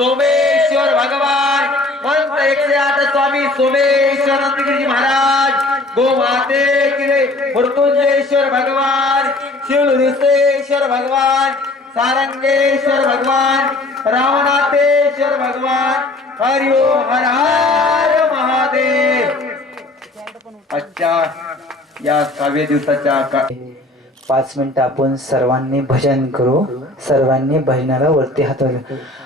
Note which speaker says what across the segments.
Speaker 1: सोमेश्वर भगवान मंत्र एकशे आठ स्वामी सोमेश्वर महाराज गो माते किरे मृत्युंजयेश्वर भगवान ऋषेश्वर भगवान सारंगेश्वर भगवान रावणाथेश्वर भगवान हरि हर हर महादेव. आजच्या या काव्य दिवसाच्या का-
Speaker 2: पाच मिनिटं आपण सर्वांनी भजन करू. सर्वांनी भजनाला वरती हात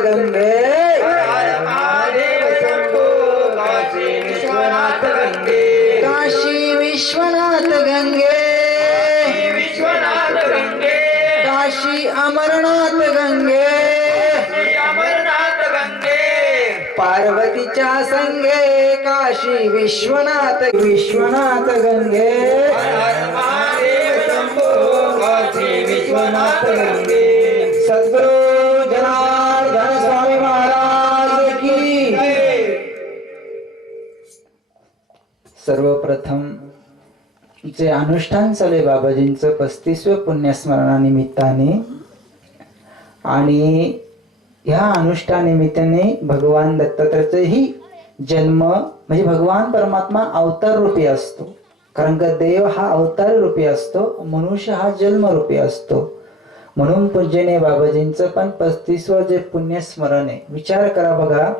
Speaker 1: गंगे
Speaker 2: महादेव शंभो काशी विश्वनाथ गंगे
Speaker 1: काशी विश्वनाथ गंगे
Speaker 2: विश्वनाथ गंगे काशी अमरनाथ गंगे
Speaker 1: अमरनाथ गंगे
Speaker 2: पार्वतीच्या संगे काशी विश्वनाथ विश्वनाथ गंगे
Speaker 1: महादेव शंभो काशी विश्वनाथ गंगे
Speaker 2: सर्वप्रथम जे अनुष्ठान चालू आहे बाबाजींचं पस्तीसव्या पुण्यस्मरणानिमित्ताने. आणि ह्या अनुष्ठानिमित्ताने भगवान दत्तात्रयाचाही जन्म म्हणजे भगवान परमात्मा अवतार रूपी असतो. कारण का देव हा अवतार रूपी असतो मनुष्य हा जन्म रूपी असतो. म्हणून पूज्यने बाबाजींचं पण पस्तीसव जे पुण्यस्मरण आहे विचार करा बघा.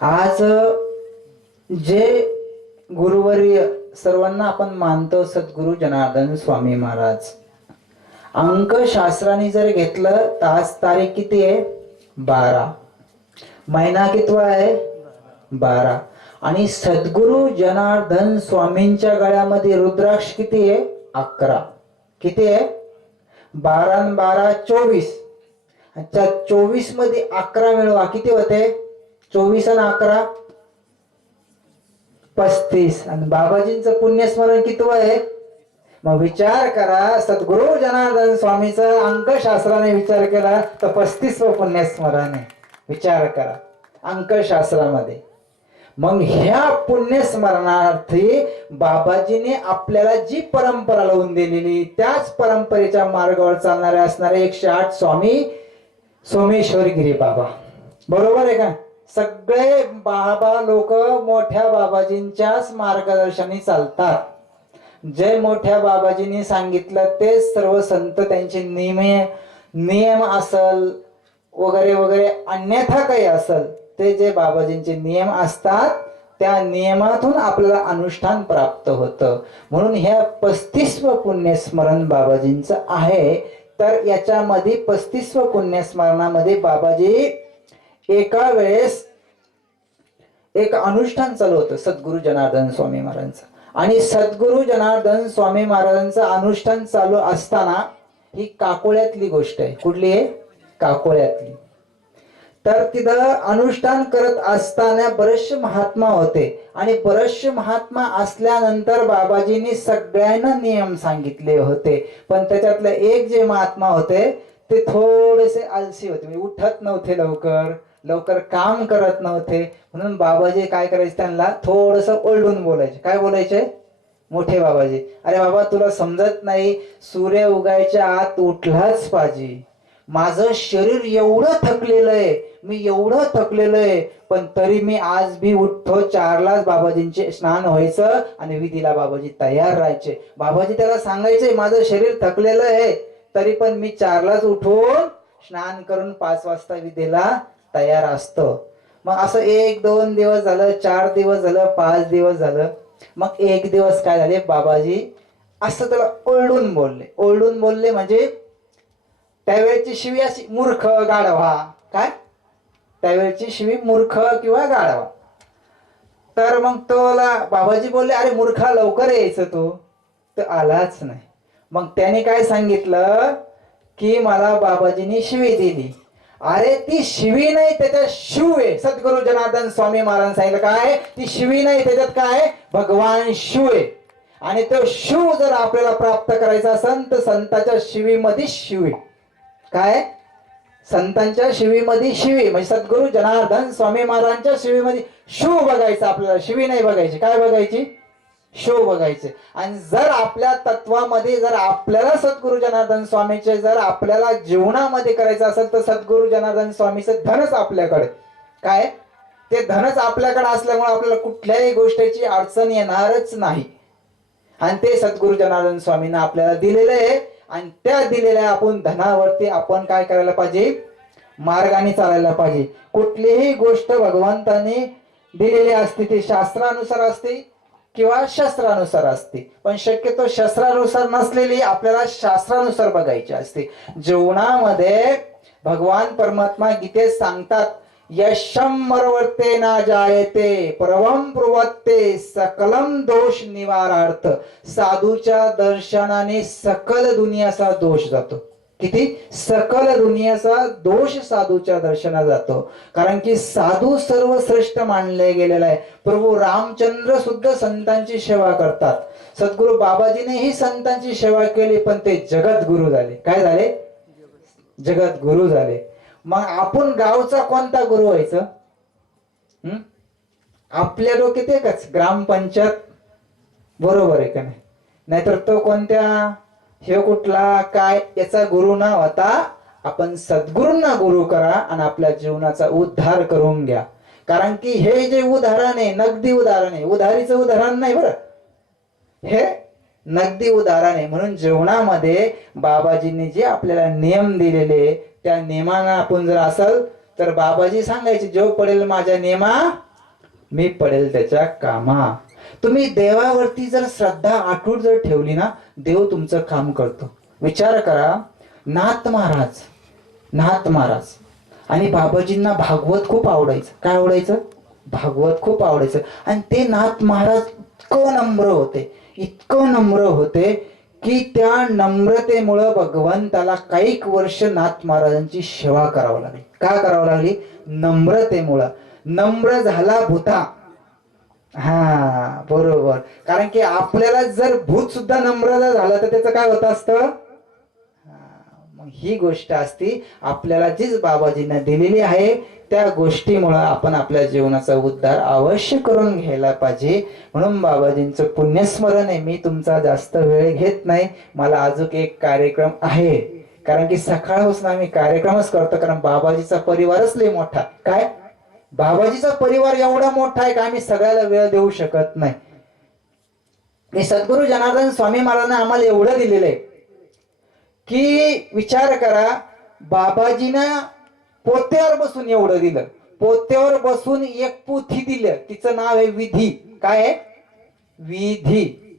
Speaker 2: आज जे गुरुवर्य सर्वांना आपण मानतो सद्गुरु जनार्दन स्वामी महाराज. अंक शास्त्राने जर घेतलं तास तारीख किती आहे? बारा. महिना कितवा आहे? बारा. आणि सद्गुरु जनार्दन स्वामींच्या गळ्यामध्ये रुद्राक्ष किती आहे? अकरा. किती आहे? बारा बारा चोवीस. अच्छा चोवीसमध्ये अकरा मिळवा किती होते? चोवीस आणि अकरा. पस्तीस. आणि बाबाजींचं पुण्यस्मरण किती आहे? मग विचार करा सद्गुरु जनार्दन स्वामीचा अंकशास्त्राने विचार केला तर पस्तीस व पुण्यस्मरण आहे. विचार करा अंकशास्त्रामध्ये. मग ह्या पुण्यस्मरणार्थी बाबाजीने आपल्याला जी परंपरा लावून दिलेली त्याच परंपरेच्या मार्गावर चालणारे असणारे एकशे आठ स्वामी सोमेश्वर गिरी बाबा. बरोबर आहे का? सगळे बाबा लोक मोठ्या बाबाजींच्याच मार्गदर्शनी चालतात. जे मोठ्या बाबाजींनी सांगितलं ते सर्व संत त्यांचे नियम नियम असल वगैरे वगैरे अन्यथा काही असल ते जे बाबाजींचे नियम असतात त्या नियमातून आपल्याला अनुष्ठान प्राप्त होतं. म्हणून ह्या पस्तीसव पुण्यस्मरण बाबाजींचं आहे. तर याच्यामध्ये पस्तीसव पुण्यस्मरणामध्ये बाबाजी एका वेळेस एक अनुष्ठान चालू होतं सद्गुरु जनार्दन स्वामी महाराजांचं. आणि सद्गुरु जनार्दन स्वामी महाराजांचं अनुष्ठान चालू असताना ही काकोळ्यातली गोष्ट आहे. कुठली आहे? काकोळ्यातली. तर तिथं अनुष्ठान करत असताना बरेचसे महात्मा होते. आणि बरेचसे महात्मा असल्यानंतर बाबाजींनी सगळ्यांना नियम सांगितले होते. पण त्याच्यातले एक जे महात्मा होते ते थोडेसे आलसी होते. म्हणजे उठत नव्हते लवकर. लवकर काम करत नव्हते. म्हणून बाबाजी काय करायचे त्यांना थोडस ओरडून बोलायचे. काय बोलायचे? मोठे बाबाजी. अरे बाबा तुला समजत नाही सूर्य उगायच्या आत उठलाच पाहिजे. माझं शरीर एवढं थकलेलं आहे मी एवढं थकलेलं आहे पण तरी मी आज बी उठतो चारलाच बाबाजींचे स्नान व्हायचं आणि विधीला बाबाजी तयार राहायचे. बाबाजी त्याला सांगायचे माझं शरीर थकलेलं आहे तरी पण मी चारलाच उठून स्नान करून पाच वाजता विधीला तयार असतं. मग असं एक दोन दिवस झालं चार दिवस झालं पाच दिवस झालं मग एक दिवस काय झाले? बाबाजी असं त्याला ओरडून बोलले. ओरडून बोलले म्हणजे त्यावेळेची शिवी अशी मूर्ख गाढवा. काय? त्यावेळेची शिवी मूर्ख किंवा गाढवा. तर मग तोला बाबाजी बोलले अरे मूर्खा लवकर यायचं तू. तर आलाच नाही. मग त्याने काय सांगितलं? की मला बाबाजीनी शिवी दिली. अरे ती शिवी नाही त्याच्यात शिव आहे. सद्गुरु जनार्दन स्वामी महाराज सांगितलं काय? ती शिवी नाही त्याच्यात काय? भगवान शिव आहे. आणि तो शिव जर आपल्याला प्राप्त करायचा असेल तर संताच्या शिवीमध्ये शिव आहे. काय? संतांच्या शिवीमध्ये शिवी म्हणजे सद्गुरु जनार्दन स्वामी महाराजांच्या शिवीमध्ये शिव बघायचं आपल्याला. शिवी नाही बघायची. काय बघायची? शो बघायचे. आणि जर आपल्या तत्वामध्ये जर आपल्याला सद्गुरु जनार्दन स्वामीचे जर आपल्याला जीवनामध्ये करायचं असेल तर सद्गुरु जनार्दन स्वामीचं धनच आपल्याकडे. काय? ते धनच आपल्याकडे असल्यामुळे आपल्याला कुठल्याही गोष्टीची अडचण येणारच नाही. आणि ते सद्गुरु जनार्दन स्वामींना आपल्याला दिलेलं आहे. आणि त्या दिलेल्या आपण धनावरती आपण काय करायला पाहिजे? मार्गाने चालायला पाहिजे. कुठलीही गोष्ट भगवंताने दिलेली असते ती शास्त्रानुसार असते. किंवा शस्त्रानुसार असते. पण शक्यतो शस्त्रानुसार नसलेली आपल्याला शास्त्रानुसार बघायची असते. जीवनामध्ये भगवान परमात्मा गीतेत सांगतात यशम मरवर्ते ना जायते परवम प्रवत्ते सकलम दोष निवारार्थ. साधूच्या दर्शनाने सकल दुनियाचा दोष जातो. किती? सकल दुनियाचा दोष साधूच्या दर्शनात जातो. कारण की साधू सर्वश्रेष्ठ मानले गेलेला आहे. प्रभू रामचंद्र सुद्धा संतांची सेवा करतात. सद्गुरु बाबाजीने ही संतांची सेवा केली पण ते जगत गुरु झाले. काय झाले? जगत गुरु झाले. मग आपण गावचा कोणता गुरु व्हायचं? आपल्या डोक्यात एकच ग्रामपंचायत. बरोबर आहे का नाही? नाहीतर तो कोणत्या हे कुठला? काय? याचा गुरु ना होता आपण सद्गुरूंना गुरु करा आणि आपल्या जीवनाचा उद्धार करून घ्या. कारण की हे जे उदाहरण आहे नगदी उदाहरण आहे उधारीचं उदाहरण नाही बरं. हे नगदी उदाहरण आहे. म्हणून जेवणामध्ये बाबाजींनी जे आपल्याला नियम दिलेले त्या नियमांना आपण जर असल तर बाबाजी सांगायचे जो पडेल माझ्या नियमा मी पडेल त्याच्या कामा. तुम्ही देवावरती जर श्रद्धा आठवड जर ठेवली ना देव तुमचं काम करतो. विचार करा नाथ महाराज नाथ महाराज. आणि बाबाजींना भागवत खूप आवडायचं. काय आवडायचं? भागवत खूप आवडायचं. आणि ते नाथ महाराज इतकं नम्र होते इतकं नम्र होते की त्या नम्रतेमुळं भगवंताला काही वर्ष नाथ महाराजांची सेवा करावं लागली. का करावं लागली? नम्रतेमुळं. नम्र झाला भूता. हा बरोबर. कारण की आपल्याला जर भूत सुद्धा नम्र झाला झालं तर त्याचं काय होत असतं? मग ही गोष्ट असती आपल्याला जीच बाबाजींना दिलेली आहे त्या गोष्टीमुळं आपण आपल्या जीवनाचा उद्धार अवश्य करून घ्यायला पाहिजे. म्हणून बाबाजींचं पुण्यस्मरण आहे मी तुमचा जास्त वेळ घेत नाही मला अजून एक कार्यक्रम आहे. कारण की सकाळपासून आम्ही कार्यक्रमच करतो कारण बाबाजीचा परिवारच लय मोठा. काय? बाबाजीचा परिवार एवढा मोठा आहे का आम्ही सगळ्याला वेळ देऊ शकत नाही. हे सद्गुरु जनार्दन स्वामी महाराजांना आम्हाला एवढं दिलेलं आहे की विचार करा बाबाजीनं पोत्यावर बसून एवढं दिलं. पोत्यावर बसून एक पोथी दिलं. तिचं नाव आहे विधी. काय आहे? विधी.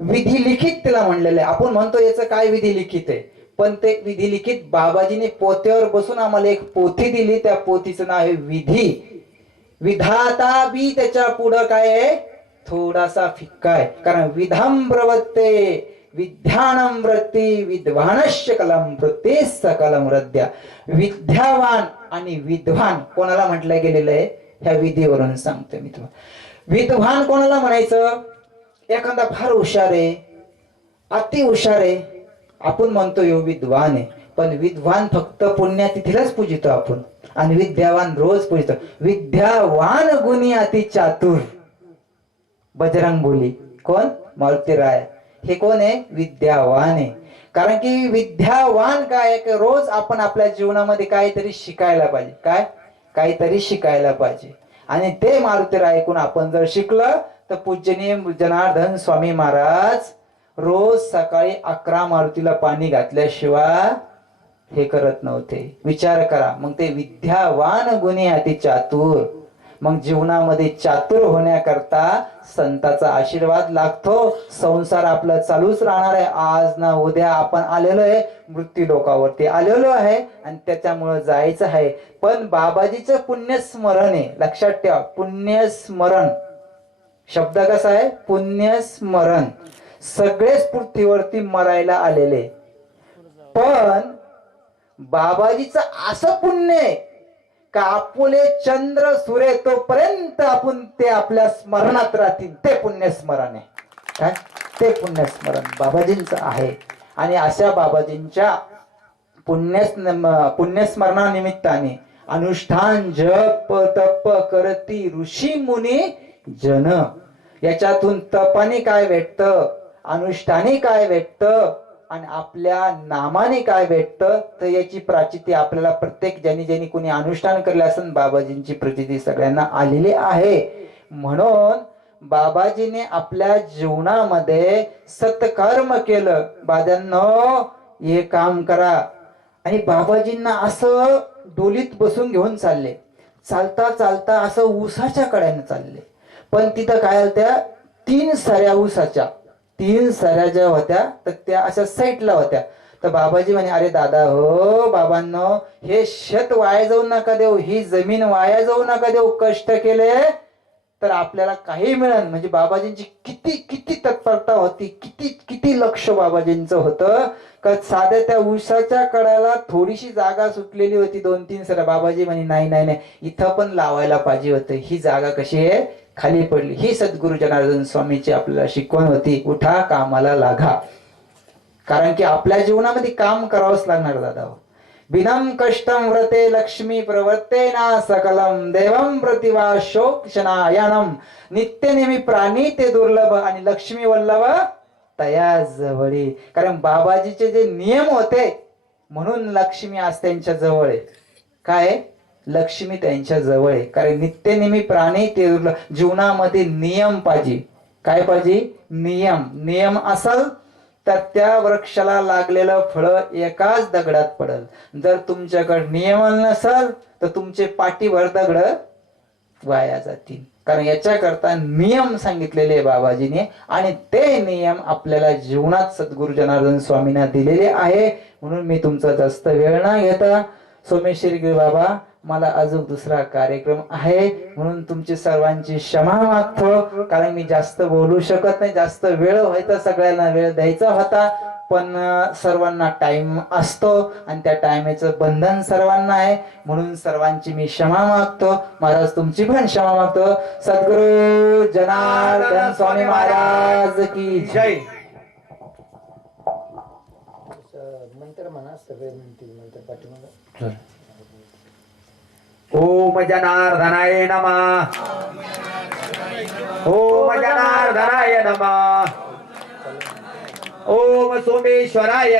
Speaker 2: विधी लिखित तिला म्हणलेलं आहे. आपण म्हणतो याचं काय विधी लिखित आहे? पण ते विधी लिखित बाबाजीने पोत्यावर बसून आम्हाला एक पोथी दिली. त्या पोथीचं नाव आहे विधी. विधाता बी त्याच्या पुढं काय आहे? थोडासा फिक्का आहे. कारण विधाम प्रवत्ते विद्यानम वृत्ती विद्वानश्य कलम वृत्ती सकलम रद्या विद्यावान आणि विद्वान कोणाला म्हटलं गेलेलं आहे? ह्या विधीवरून सांगतो मी तुम्हाला विद्वान कोणाला म्हणायचं? एखादा फार हुशार आहे अति हुशार आहे. आपण म्हणतो यो विद्वान आहे. पण विद्वान फक्त पुण्यतिथीलाच पूजितो आपण. आणि विद्यावान रोज पूजितो. विद्यावान गुणी अति चातुर. बजरंग बोली कोण? मारुती राय. हे कोण आहे? विद्यावान आहे. कारण की विद्यावान काय आहे? की रोज आपण आपल्या जीवनामध्ये काहीतरी शिकायला पाहिजे. काय? काहीतरी शिकायला पाहिजे. आणि ते मारुती राय ऐकून आपण जर शिकलं तर पूजनीय जनार्दन स्वामी महाराज रोज सकाळी अकरा मारुतीला पाणी घातल्याशिवाय हे करत नव्हते. विचार करा. मग ते विद्यावान गुणी अति चातुर. मग जीवनामध्ये चातुर होण्याकरता संताचा आशीर्वाद लागतो. संसार आपला चालूच राहणार आहे. आज ना उद्या आपण आलेलो आहे. मृत्यू लोकावरती आलेलो आहे आणि त्याच्यामुळं जायचं आहे. पण बाबाजीचं पुण्यस्मरण आहे. लक्षात ठेवा. पुण्यस्मरण. शब्द कसा आहे? पुण्यस्मरण. सगळेच पृथ्वीवरती मरायला आलेले. पण बाबाजीचं असं पुण्य आहे का आपुले चंद्र सूर्य तोपर्यंत आपण ते आपल्या स्मरणात राहतील. ते पुण्य स्मरण आहे. काय? ते पुण्य स्मरण बाबाजींचं आहे. आणि अशा बाबाजींच्या पुण्य पुण्यस्मरणानिमित्ताने अनुष्ठान जप तप करती ऋषी मुनी जन. याच्यातून तपाने काय भेटतं? अनुष्ठाने काय भेटतं? आणि आपल्या नामाने काय भेटतं तर याची प्राचिती आपल्याला प्रत्येक ज्यांनी ज्यांनी कोणी अनुष्ठान केलं असेल बाबाजींची प्रचिती सगळ्यांना आलेली आहे. म्हणून बाबाजीने आपल्या जीवनामध्ये सत्कर्म केलं. बाद्यांनो हे काम करा. आणि बाबाजींना असं डोलीत बसून घेऊन चालले. चालता चालता असं उसाच्या कड्याने चालले. पण तिथं काय त्या तीन सऱ्या उसाच्या तीन सऱ्या ज्या होत्या तर त्या अशा साईडला होत्या. तर बाबाजी म्हणे अरे दादा हो बाबांनो हे शेत वाया जाऊ नका देऊ ही जमीन वाया जाऊ नका देऊ कष्ट केले तर आपल्याला काही मिळेल. म्हणजे बाबाजींची किती किती तत्परता होती किती किती लक्ष बाबाजींचं होतं का साध्या त्या उसाच्या कडाला थोडीशी जागा सुटलेली होती दोन तीन सर बाबाजी म्हणे नाही नाही नाही इथं पण लावायला पाहिजे होतं ही जागा कशी आहे? खाली पडली. ही सद्गुरु जनार्दन स्वामीची आपल्याला शिकवण होती उठा कामाला लागा. कारण की आपल्या जीवनामध्ये काम करावंच लागणार दादा. बिनम कष्टम व्रते लक्ष्मी प्रवर्ते ना सकलम. देवम प्रतिभा शोक शनायनम नित्य नेहमी प्राणी ते दुर्लभ आणि लक्ष्मी वल्लभ तया जवळी. कारण बाबाजीचे जे नियम होते म्हणून लक्ष्मी आज त्यांच्या जवळ आहे. काय लक्ष्मी त्यांच्या जवळ आहे. कारण नित्य नेहमी प्राणी ते जीवनामध्ये नियम पाहिजे. काय पाहिजे? नियम. नियम असल तर त्या वृक्षाला लागलेलं फळ एकाच दगडात पडल. जर तुमच्याकडे नियम नसल तर तुमचे पाठीवर दगड वाया जातील. कारण याच्याकरता नियम सांगितलेले बाबाजीने आणि ते नियम आपल्याला जीवनात सद्गुरु जनार्दन स्वामींना दिलेले आहे. म्हणून मी तुमचा जास्त वेळ ना घेता सोमेश्वरी बाबा मला अजून दुसरा कार्यक्रम आहे. म्हणून तुमची सर्वांची क्षमा मागतो. कारण मी जास्त बोलू शकत नाही. जास्त वेळ व्हायचा सगळ्यांना वेळ द्यायचा होता. पण सर्वांना टाइम असतो आणि त्या टायमेचं बंधन सर्वांना आहे. म्हणून सर्वांची मी क्षमा मागतो. महाराज तुमची पण क्षमा मागतो. सद्गुरु जनार्दन स्वामी महाराज की जय.
Speaker 3: मंत्र म्हणा सगळे म्हणतील मंत्र पाठीमागं.
Speaker 1: ओम जनार्दनाय नमः। ओम जनार्दनाय नमः। ओम सोमेश्वराय